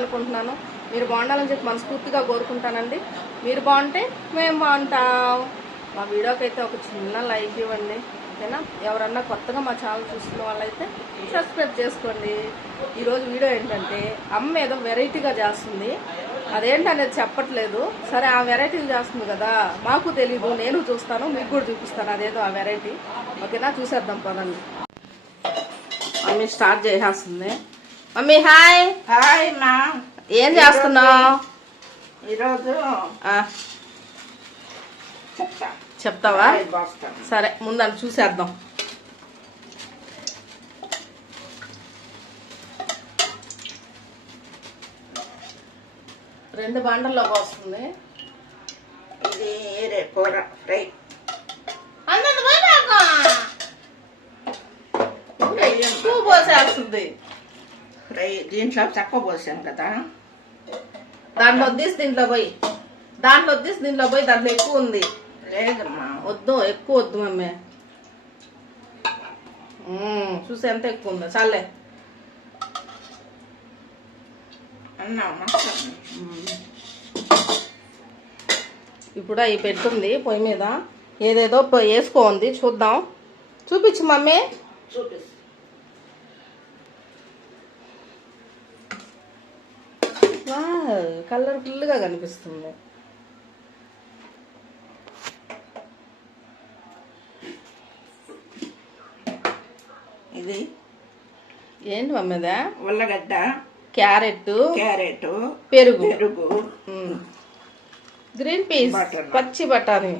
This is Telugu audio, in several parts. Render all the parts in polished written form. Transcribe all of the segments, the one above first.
బాగుండాలనుకుంటున్నాను. మీరు బాగుండాలని చెప్పి మనస్ఫూర్తిగా కోరుకుంటానండి. మీరు బాగుంటే మేము బాగుంటాం. మా వీడియోకి అయితే ఒక చిన్న లైక్ ఇవ్వండి, ఓకేనా? ఎవరన్నా కొత్తగా మా ఛానల్ చూస్తున్న వాళ్ళైతే సబ్స్క్రైబ్ చేసుకోండి. ఈరోజు వీడియో ఏంటంటే అమ్మ ఏదో వెరైటీగా చేస్తుంది, అదేంటనేది చెప్పట్లేదు. సరే, ఆ వెరైటీలు చేస్తుంది కదా, మాకు తెలీదు, నేను చూస్తాను, మీకు కూడా చూపిస్తాను అదేదో ఆ వెరైటీ, ఓకేనా? చూసేద్దాం పదండి. మమ్మీ స్టార్ట్ చేసేస్తుంది. Mummy hi. హాయ్ మా. ఏం చేస్తున్నావు ఈరోజు? చెప్తావా? సరే, ముందని చూసేద్దాం. రెండు బండల్లోకి వస్తుంది. ఇది ఏరే కూర ఫ్రై. ఎక్కువ పోసేస్తుంది ఫ్రై. దీంట్లో తక్కువ పోసాను కదా, దాంట్లో తీసి దీంట్లో పోయి, దాంట్లో తీసి దీంట్లో పోయి. దాంట్లో ఎక్కువ ఉంది. లేదమ్మా, వద్దు, ఎక్కువ వద్దు మమ్మీ. చూసి ఎంత ఎక్కువ ఉందో. చాలే అన్నా. ఇప్పుడు అవి పెట్టుంది పొయ్యి మీద, ఏదేదో వేసుకోంది. చూద్దాం. చూపించు మమ్మీ. చూపిస్తా. కలర్ఫుల్గా కనిపిస్తుంది. ఇది ఏంటి మమ్మీదా? ఉల్లగడ్డ, క్యారెట్, పెరుగు, గ్రీన్ పీస్, పచ్చి బఠానీ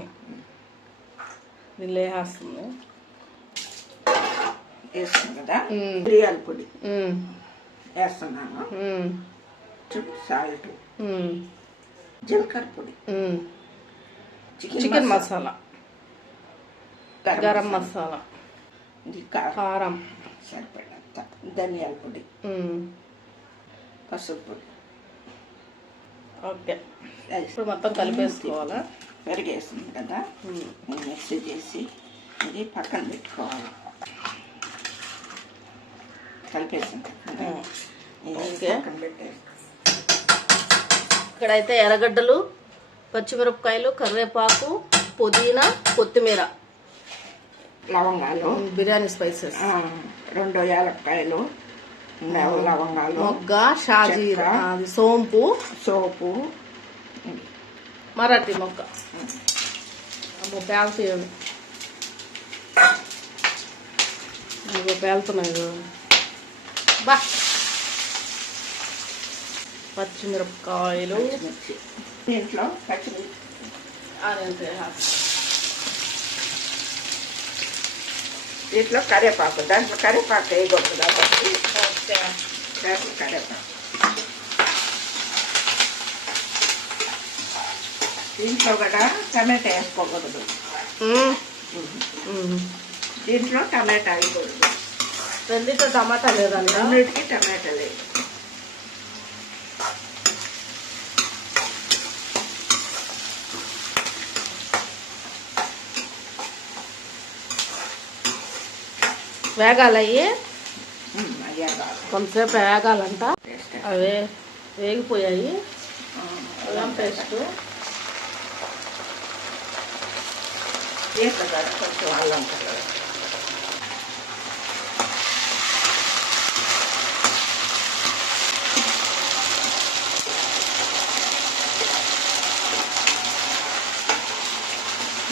దీనిలో వేస్తుంది. వేస్తాం కదా, మిరియాల పొడి వేస్తున్నాను, సాల్ట్, జీలకర్ర పొడి, చికెన్ మసాలా, గరం మసాలా, కారం సరిపడినంత, ధనియాల పొడి, పసుపు పొడి. ఓకే, ఇప్పుడు మొత్తం కలిపేసుకోవాలా? పెరిగేస్తుంది కదా, మిక్సీ చేసి ఇది పక్కన పెట్టుకోవాలి. కలిపేసింది పక్కన పెట్టేసి. ఇక్కడైతే ఎర్రగడ్డలు, పచ్చిమిరపకాయలు, కరివేపాకు, పుదీనా, కొత్తిమీర, లవంగాలు, బిర్యానీ స్పైసెస్, 2 యాలక్కాయలు, లవంగాలు, మొగ్గ, షాజీరా, సోంపు, సోపు, మరాఠీ మొగ్గ. పేలుతాయి, పేలుతున్నాయి బా. పచ్చిమిరపకాయలు, దీంట్లో పచ్చిమిర్చి, దీంట్లో కరివేపాకు. దాంట్లో కరివేపాకు వేయకూడదు కాబట్టి కరివేపాకు. దీంట్లో కూడా టమాటా వేసుకోకూడదు. దీంట్లో టమాటా వేయకూడదు. రెండింటిలో టమాటా లేదండి, రెండింటికి టమాటా లేదు. వేగాలయ్యి కొంతసేపు వేగాలంట. అవే వేగిపోయాయి. అల్లం పేస్ట్ కొంచెం అల్లం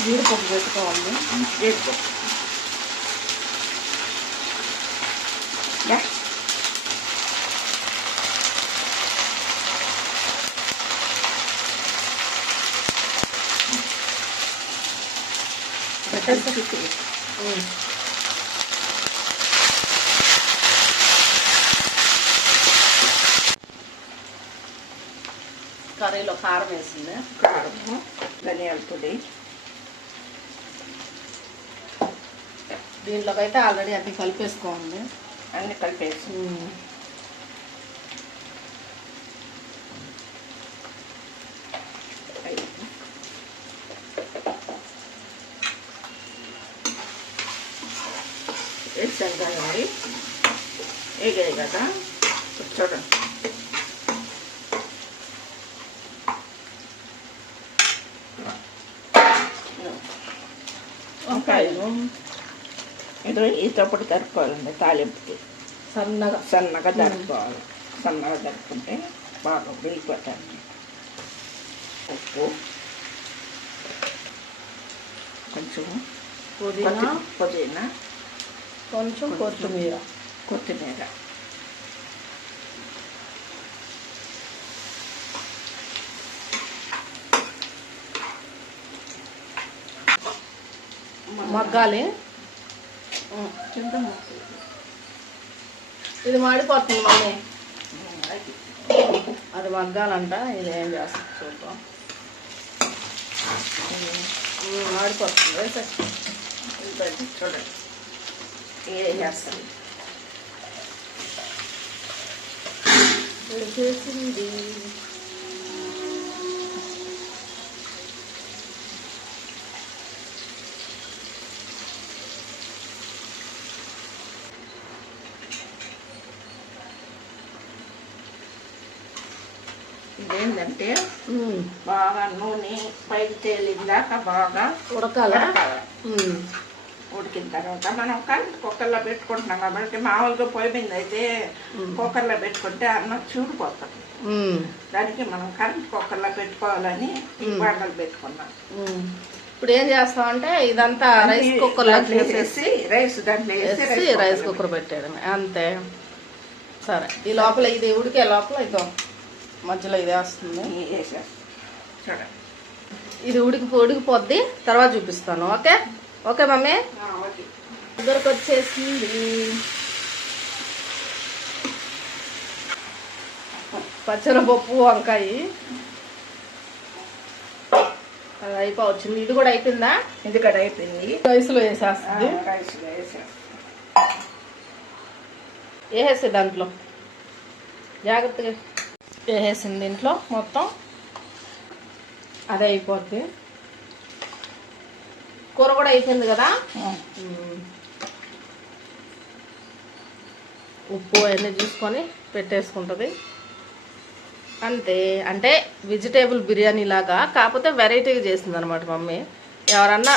జీడిపప్పు పెట్టుకోవాలి. జీడిపప్పు కర్రీలో కారం వేసింది, కారము, ధనియాల పొడి. దీంట్లోకి అయితే ఆల్రెడీ అన్ని కలిపేసుకోండి. అన్ని కలిపేసి వేసాను కదండి. వేగాయి కదా, చూడండి. మిరపకాయలు ఇది ఈతప్పుడు తరుపుకోవాలండి తాలింపుకి సన్నగా సన్నగా తరుపుకోవాలి. సన్నగా తరుపుకుంటే బాగా వేగిపోతాయి. ఉప్పు, కొంచెం పుదీనా, పుదీనా, కొంచెం కొత్తిమీర. కొత్తిమీర, మగ్గాలి. ఇది మాడిపోతుంది మమ్మీ, అది మగ్గాలంట. ఇది ఏం చేస్తుంది చూద్దాం. మాడిపోతుంది చూడండి ఏం చేస్తాను. చేసింది. ఇదేంటంటే బాగా నూనె పైకి తేలిందాక బాగా ఉడకాల. ఉడికిన తర్వాత మనం కరెంట్ కుక్కర్లో పెట్టుకుంటున్నాం కాబట్టి మామూలుగా పొయ్యి మీద అయితే కుక్కర్లో పెట్టుకుంటే అన్నం చూడిపోతాం. దానికి మనం కరెంట్ కుక్కర్లో పెట్టుకోవాలని ఈ బండలు పెట్టుకున్నాం. ఇప్పుడు ఏం చేస్తామంటే ఇదంతా రైస్ కుక్కర్లో వేసేసి రైస్ దాంట్లో వేసి రైస్ కుక్కర్ పెట్టేయడమే అంతే. సరే, ఈ లోపల ఇది ఉడికే లోపల ఇదో మధ్యలో ఇది వేస్తుంది. చూడండి, ఇది ఉడికిపోద్ది, తర్వాత చూపిస్తాను. Okay okay mummy. దగ్గరకు వచ్చేసింది. పచ్చనపప్పు, వంకాయ అది అయిపోవచ్చింది. ఇది కూడా అయిపోయిందా? ఇది కూడా అయిపోయింది. రైస్లో వేసేస్తుంది. రైస్లో వేసేసి దాంట్లో జాగ్రత్తగా వేసేసింది. దీంట్లో మొత్తం అదే అయిపోద్ది. కూర కూడా అయిపోయింది కదా. ఉప్పు అవన్నీ చూసుకొని పెట్టేసుకుంటుంది అంతే. అంటే వెజిటేబుల్ బిర్యానీ లాగా, కాకపోతే వెరైటీగా చేసింది అనమాట మమ్మీ. ఎవరన్నా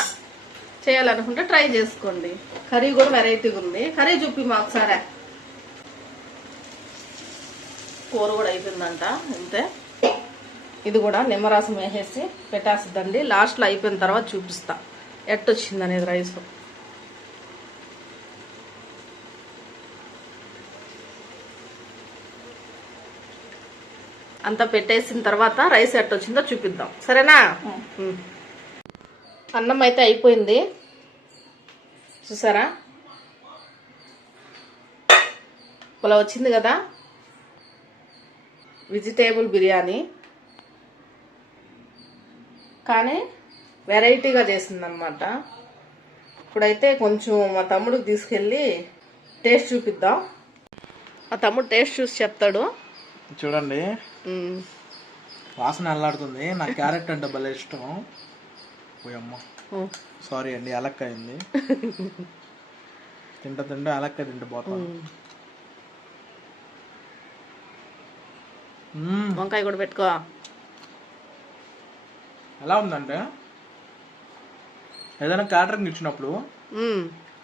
చేయాలనుకుంటే ట్రై చేసుకోండి. కర్రీ కూడా వెరైటీగా ఉంది. కర్రీ చూపి మా ఒకసారి. కూర కూడా అయిపోయిందంట అంతే. ఇది కూడా నిమ్మరసం వేసేసి పెట్టేస్తుందండి. లాస్ట్లో అయిపోయిన తర్వాత చూపిస్తా ఎట్టొచ్చింది అనేది రైస్. అంతా పెట్టేసిన తర్వాత రైస్ ఎట్టొచ్చిందో చూపిద్దాం, సరేనా? అన్నం అయితే అయిపోయింది చూసారా, ఇలా వచ్చింది కదా. వెజిటేబుల్ బిర్యానీ కానీ వెరైటీగా చేసిందనమాట. ఇప్పుడైతే కొంచెం మా తమ్ముడికి తీసుకెళ్ళి టేస్ట్ చూపిద్దాం. మా తమ్ముడు టేస్ట్ చూసి చెప్తాడు. చూడండి, వాసన అల్లాడుతుంది. నాకు క్యారెట్ అంటే భలే ఇష్టం. పోయమ్మ, సారీ అండి, యాలక్కాయ ఉంది. తింటే యాలక్కాయ తింటే పోతాను. వంకాయ కూడా పెట్టుకో. ఎలా ఉందంటే, ఏదైనా క్యాటరింగ్ ఇచ్చినప్పుడు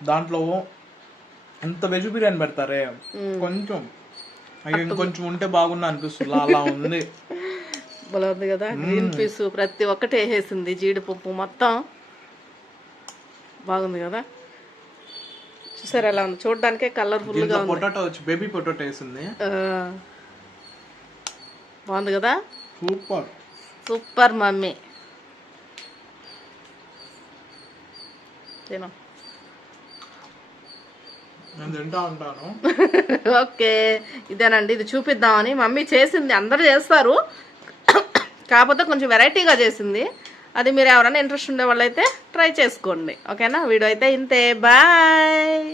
దాంట్లో ఎంత వెజ్ బిర్యానీ పెడతారే, కొంచెం ఇంకొంచెం ఉంటే బాగున్నా అనిపిస్తుంది. అలా ఉంది. భలే ఉంది కదా. గ్రీన్ పీస్ ప్రతి ఒక్కటి వేసేసింది. జీడిపప్పు మొత్తం బాగుంది కదా. చూసారు ఎలా ఉంది, చూడడానికే కలర్ఫుల్ గా ఉంది. పొటాటో వచ్చి బేబీ పొటాటో వేసింది. బాగుంది కదా. Super super mummy. తిను. నేను తింటా ఉంటాను. ఓకే, ఇదేనండి. ఇది చూపిద్దామని మమ్మీ చేసింది. అందరూ చేస్తారు, కాకపోతే కొంచెం వెరైటీగా చేసింది. అది మీరు ఎవరైనా ఇంట్రెస్ట్ ఉండే వాళ్ళైతే ట్రై చేసుకోండి. ఓకేనా? వీడియో అయితే ఇంతే. బాయ్.